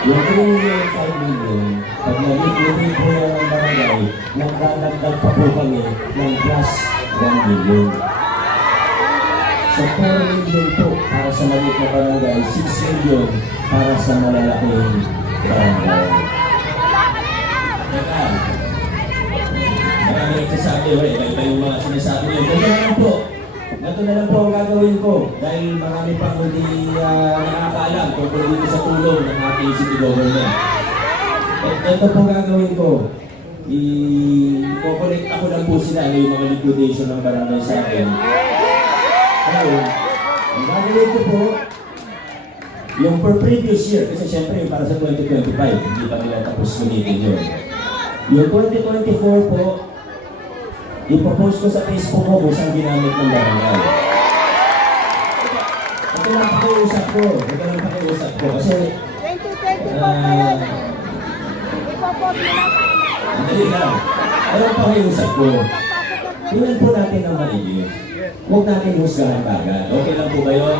Yung 3,500,000, pag nag-ibig po na ng barangay, nagdadagdag pa po kami ng plus 1,000,000. So 4,000,000 po para sa maliit na barangay, 6,000,000 para sa malalaking barangay. Teka, marami nagsasabi, iba yung mga sinasabi nyo. Ganyan na lang po. Ganito na lang po ang gagawin ko dahil marami pang hindi nakakaalam tungkol dito sa tulong ng ating city government. At ganito po ang gagawin ko. I-connect ako lang po sila yung mga liquidation ng barangay sa akin. Ngayon, ang gagawin ko po, yung per previous year, kasi syempre yung para sa 2025, hindi pa nila tapos gunitin yun. Yung 2024 po, ipopost ko sa Facebook ko kung saan ginamit ng barangay. Ito lang pakiusap ko. Kasi 2024 ipopost mo na para hindi lang. Ito lang pakiusap ko. Tingnan po natin ang maigi. Huwag natin husgahan kagad. Okay lang po ba yun?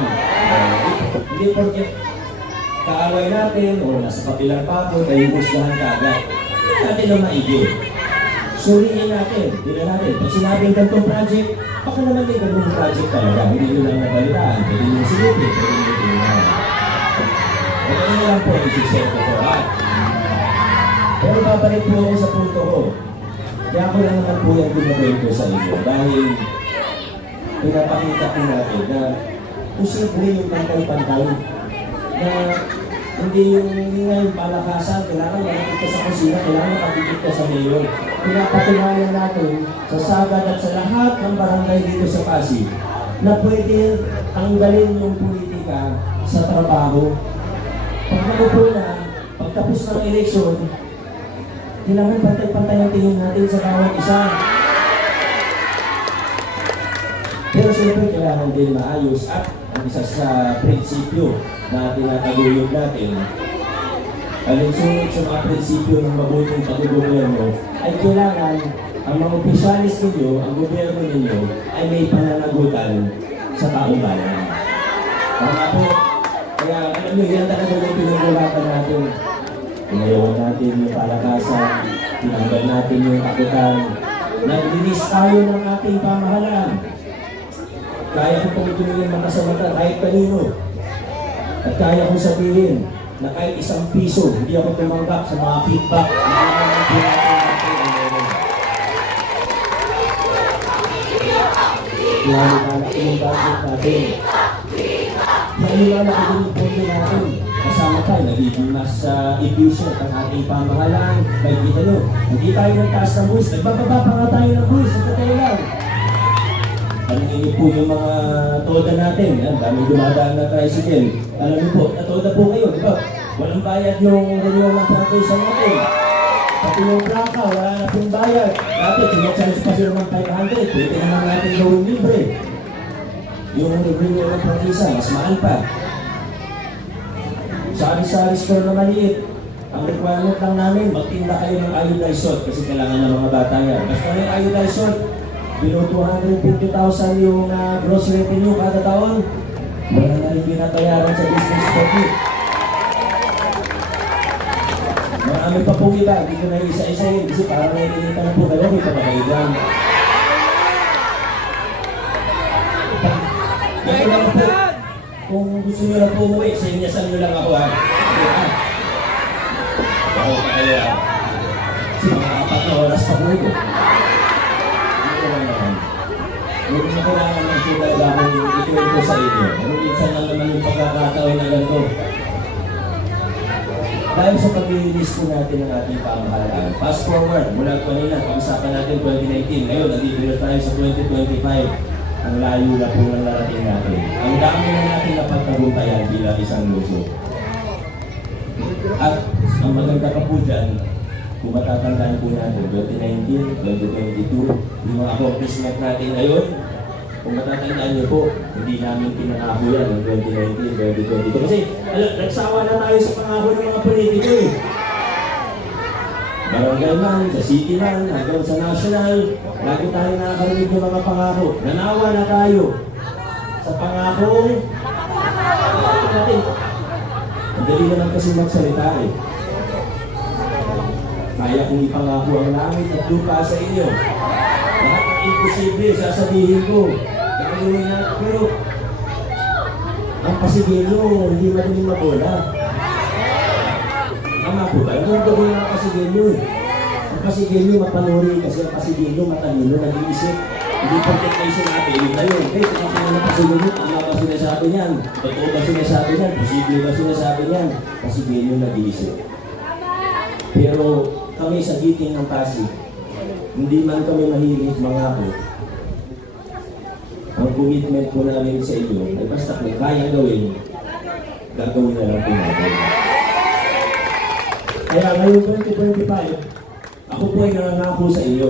Hindi porque kaaway natin o nasa kapilang papo, tayo husgahan kagad. Tingnan natin ang maigi. Suriin natin, tingnan natin. Pag sinabing ganitong project, baka naman din ganitong project talaga. Hindi nyo lang nabalitaan, pwede nyo silipin, pwede nyo tingnan. Ito nyo lang po, isisip ko po. Pero babalik po ako sa punto ko. Kaya ako lang naman po yung ginagawin ko sa inyo. Dahil pinapakita po natin na posible yung pantay-pantay na hindi yung ngayon palakasan, kailangan malapit ka sa kusina, kailangan makapikit ka sa mayor. Pinapatunayan natin sa Sagad at sa lahat ng barangay dito sa Pasig na pwede tanggalin yung politika sa trabaho. Pag nakupo na, pagtapos ng eleksyon, kailangan pantay-pantay ang tingin natin sa bawat isa. Pero siyempre kailangan din maayos at ang isa sa prinsipyo na tinataguyod natin, alinsunod sa mga prinsipyo ng mabuting pag-gobyerno, ay kailangan ang mga opisyalis ninyo, ang gobyerno ninyo, ay may pananagutan sa taong bayan. Tama po. Kaya alam nyo, yan talaga yung pinagulatan natin. Inayawan natin yung palakasan, tinanggal natin yung takutan, naglinis tayo ng ating pamahalaan. Kaya ko pong tumingin mata sa mata kahit kanino. At kaya kong sabihin na kahit isang piso, hindi ako tumanggap sa mga feedback na lalo na natin yung budget natin. Lalo na natin yung pondo natin. Kasama tayo, nagiging mas efficient ang ating pamahalaan. Kahit kita nyo, hindi tayo nagtaas ng buwis. Nagbababa pa nga tayo ng buwis. Sa totoo lang. Alam niyo po yung mga toda natin. Yan, daming dumadaan na tricycle. Alam niyo po, natoda po kayo, di ba? Walang bayad yung renewal ng franchise natin. Pati yung plaka, wala na pong bayad. Dati, sinacharge pa sila ng 500. Pwede naman natin gawin libre. Yung renewal ng franchise, mas mahal pa. Sari-sari store na maliit. Ang requirement lang namin, magtinda kayo ng iodized salt kasi kailangan ng mga bata yan. Basta may iodized salt, below 250,000 yung gross revenue kada taon. Wala na rin pinatayaran sa business copy. Marami pa pong iba, hindi ko na isa-isayin kasi parang naiinita na po kayo, may pagkakailan. Kaya lang po, kung gusto nyo lang po umuwi, sa inyasan nyo lang ako ha. Ako kayo ha. Kasi mga 4 na oras pa po ito. Huwag na kailangan ng talaga akong ituwin ko sa inyo. Pero minsan lang naman yung pagkakataon na ganito. Dahil sa pag-release po natin ng ating pamahalaan, fast forward, mula kanina, pag-usapan natin 2019, ngayon, nandito na tayo sa 2025. Ang layo na po ng narating natin. Ang dami na natin napagtagumpayan bilang isang luso. At ang maganda pa po dyan, kung matatandaan po natin, 2019, 2022, yung mga accomplishment natin ngayon, kung matatandaan niyo po, hindi namin pinangako yan ng 2019, 2022. Kasi nagsawa na tayo sa pangako ng mga politiko eh. Barangay man, sa city man, hanggang sa national, lagi tayo nakakarinig ng mga pangako. Nanawa na tayo sa pangako natin. Madali naman kasi magsalita eh. Kaya kong ipangako ang langit at lupa sa inyo. Lahat ng imposible, sasabihin ko. Gagawin na, pero ang pasigilo, hindi madaling mabola. Tama po ba? Ang gagawin ng pasigilo. Ang pasigilo mapanuri kasi ang pasigilo matalino, nag-iisip. Hindi porket kayo sinabi, yun na yun. Eh, tinatingnan ng pasigilo, tama ba sinasabi niyan? Totoo ba sinasabi niyan? Posible ba sinasabi niyan? Pasigilo nag-iisip. Pero kami sa giting ng Pasig, hindi man kami mahilig mangako. Ang commitment po namin sa inyo ay basta kung kayang gawin, gagawin na lang po natin. Kaya ngayong 2025, ako po ay nangangako sa inyo.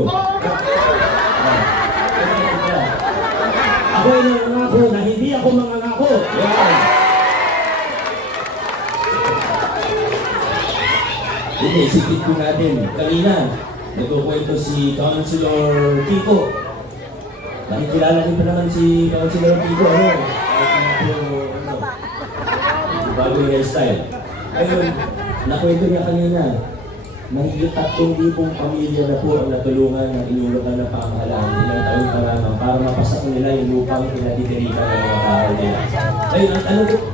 Ako ay nangangako na hindi ako mangangako. Yan. Hindi, sikit po natin. Kanina, nagkukwento si Councilor Kiko. Nakikilala niyo pa naman si Councilor Kiko. Bago yung hairstyle. Ayun, nakwento niya kanina. Mahigit 3,000 pamilya na po ang natulungan ng inyong lokal na pamahalaan ilang taon karamang para mapasak nila yung lupang pinatitirikan ng mga tao nila. Ayun,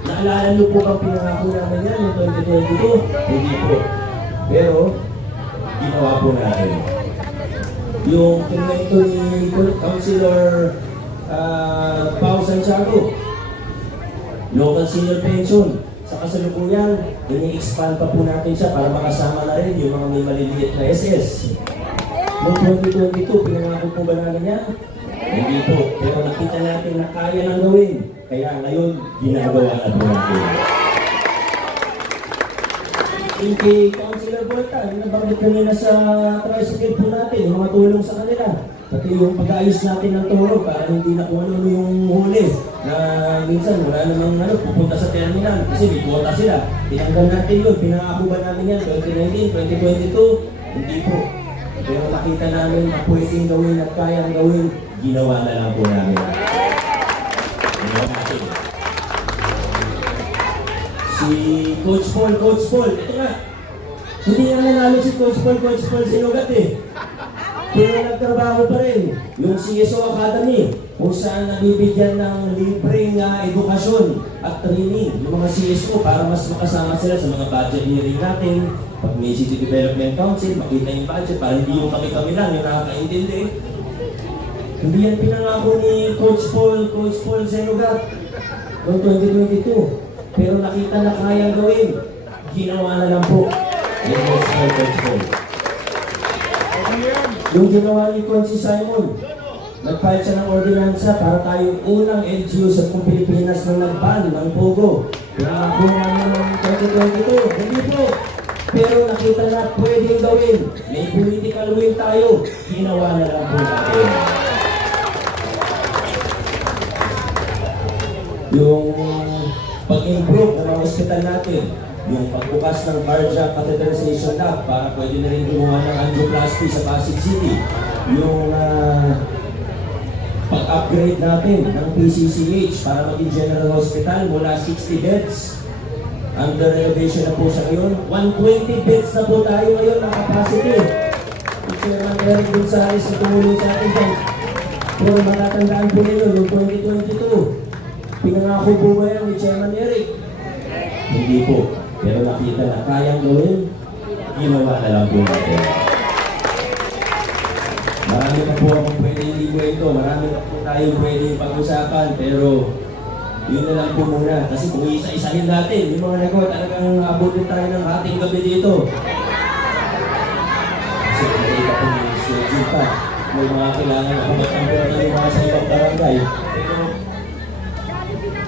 naalala niyo po bang pinangako namin yan noong 2022? Hindi po. Pero, ginawa po natin. Yung kinwento ni Councilor Pao Santiago, local senior pension, sa kasalukuyan, i-expand pa po natin siya para makasama na rin yung mga may maliliit na SS. Noong 2022, pinangako po ba namin yan? Hindi po. Pero nakita natin na kaya nang gawin. Kaya ngayon, ginagawa na po natin. Yung kay Councilor Volta, yung nabanggit kanina sa tricycle po natin, yung mga tulong sa kanila. Pati yung pag-ayos natin ng toro para hindi na kung ano yung huli. Na minsan wala namang pupunta sa terminal kasi may quota sila. Tinanggal natin yun, pinangako ba namin yan 2019, 2022? Hindi po. Pero nakita namin na pwedeng gawin at kayang gawin, ginawa na lang po namin. Ginawa natin. Si Coach Paul, ito nga. Hindi nga nanalo si Coach Paul sinugat eh. Pero nagtrabaho pa rin yung CSO Academy kung saan nabibigyan ng libreng edukasyon at training yung mga CSO para mas makasama sila sa mga budget hearing natin. Pag may City Development Council, makita yung budget para hindi yung kami-kami lang yung nakakaintindi. Hindi yan pinangako ni Coach Paul Senugat noong 2022. Pero nakita na kayang gawin. Ginawa na lang po ni Coach Paul. Yung ginawa ni Consi Simon, nag-file siya ng ordinansa para tayong unang LGU sa Pilipinas na nag-ban ng Pogo. Pinangako namin ng 2022. Hindi po. Pero nakita na pwedeng gawin. May political will tayo. Ginawa na lang po natin. Yung pag-improve ng mga hospital natin, yung pagbukas ng cardiac catheterization lab para pwede na rin gumawa ng angioplasty sa Pasig City. Yung pag-upgrade natin ng PCCH para maging general hospital mula 60 beds. Under renovation na po siya ngayon. 120 beds na po tayo ngayon ng capacity. Chairman Eric Gonzales na tumulong sa atin dyan. Pero matatandaan po ninyo, noong 2022, pinangako po ba yan ni Chairman Eric? Hindi po. Pero nakita na kayang gawin, ginawa na lang po natin. Marami pa po akong pwedeng ikwento, marami pa po tayong pwedeng pag-usapan, pero yun na lang po muna. Kasi kung isa-isahin natin, yung mga nagawa talagang abutin tayo ng ating gabi dito. Kasi nakita po yung schedule pa. May mga kailangan na kumatampuran ng mga sa ibang barangay. Pero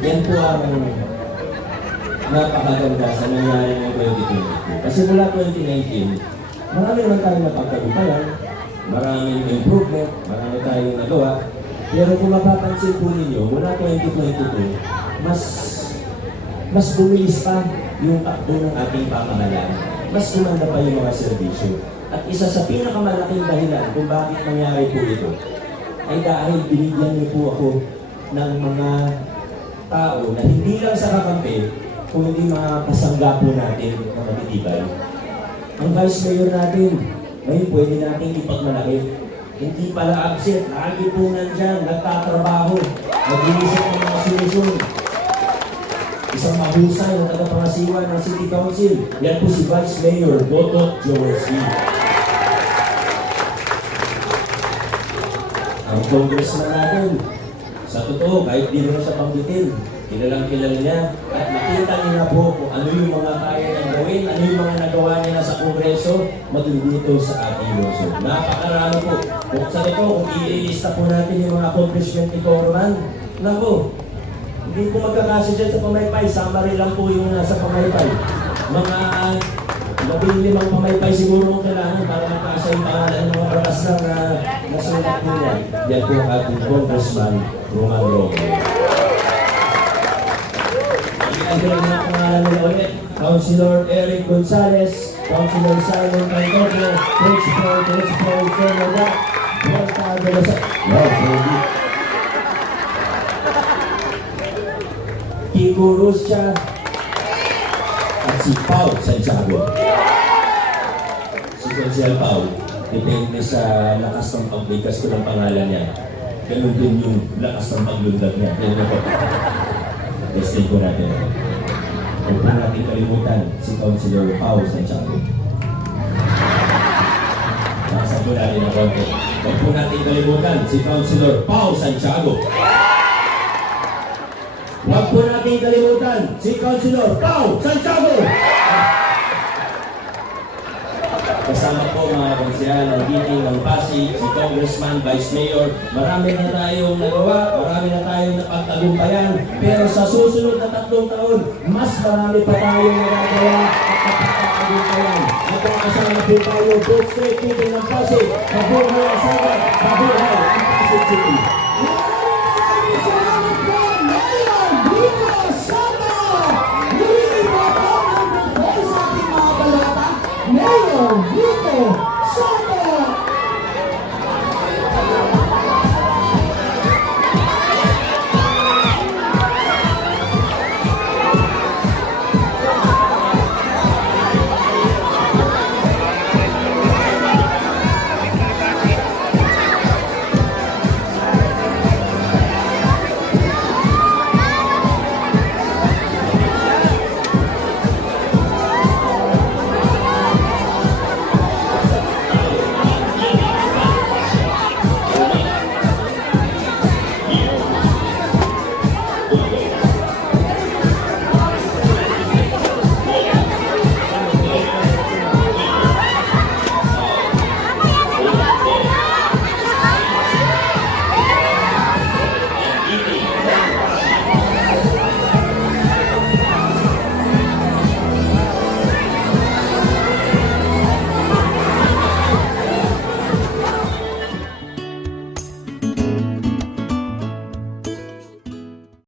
yan po ang napakaganda sa nangyari ng 2022. Kasi mula 2019, marami naman tayong napagkagumpayan, maraming improvement, marami tayong nagawa. Pero kung mapapansin po ninyo, mula 2022, mas bumilis pa yung takbo ng ating pamahalaan. Mas gumanda pa yung mga serbisyo. At isa sa pinakamalaking dahilan kung bakit nangyari po ito, ay dahil binigyan niyo po ako ng mga tao na hindi lang sa kakampi, kung hindi mga kasangga po natin na matitibay. Ang vice mayor natin, ngayon pwede natin ipagmalaki. Hindi pala absent, lagi po nandyan, nagtatrabaho, nag-iisip ng mga solusyon. Isang mahusay na tagapangasiwa ng City Council, yan po si Vice Mayor Boto Jaworski. Ang congressman natin, sa totoo, kahit di mo siya panggitin, kilalang kilala niya at nakita niya na po kung ano yung mga kaya niyang gawin, ano yung mga nagawa niya na sa Kongreso, maging dito sa ating lungsod. Napakarami po. Kung sa totoo, kung i-lista po natin yung mga accomplishment ni Corman, naku, hindi po magkakasya dyan sa pamaypay, summary lang po yung nasa pamaypay. Mga 15 pamaypay siguro kung kailangan para magkasa yung pangalan ng mga batas na nasulat po niya. Yan po ang ating Congressman Roman Roque. Ang galing ng pangalan nila ulit, Councilor Eric Gonzalez, Councilor Simon Cantoco, Principal Fernanda, Walta Adelasa, Kiko Ruscha, at si Pao Santiago. Si Consiel Pao, depende sa lakas ng pagbigkas ko ng pangalan niya. Ganun din yung lakas ng paglundag niya. Yan po. Testing po natin. Huwag po natin kalimutan si Councilor Pao Santiago. Nasa po natin na konti. Huwag po natin kalimutan si Councilor Pao Santiago. Huwag po natin kalimutan si Councilor Pao Santiago. Kasama po mga konsyal ng Giting ng Pasig, si Congressman, Vice Mayor. Marami na tayong nagawa, marami na tayong napagtagumpayan. Pero sa susunod na 3 taon, mas marami pa tayong nagagawa at napagtagumpayan. At ang kasama po tayo, Broad Street Giting ng Pasig, mabuhay ang sagat, mabuhay ang Pasig City.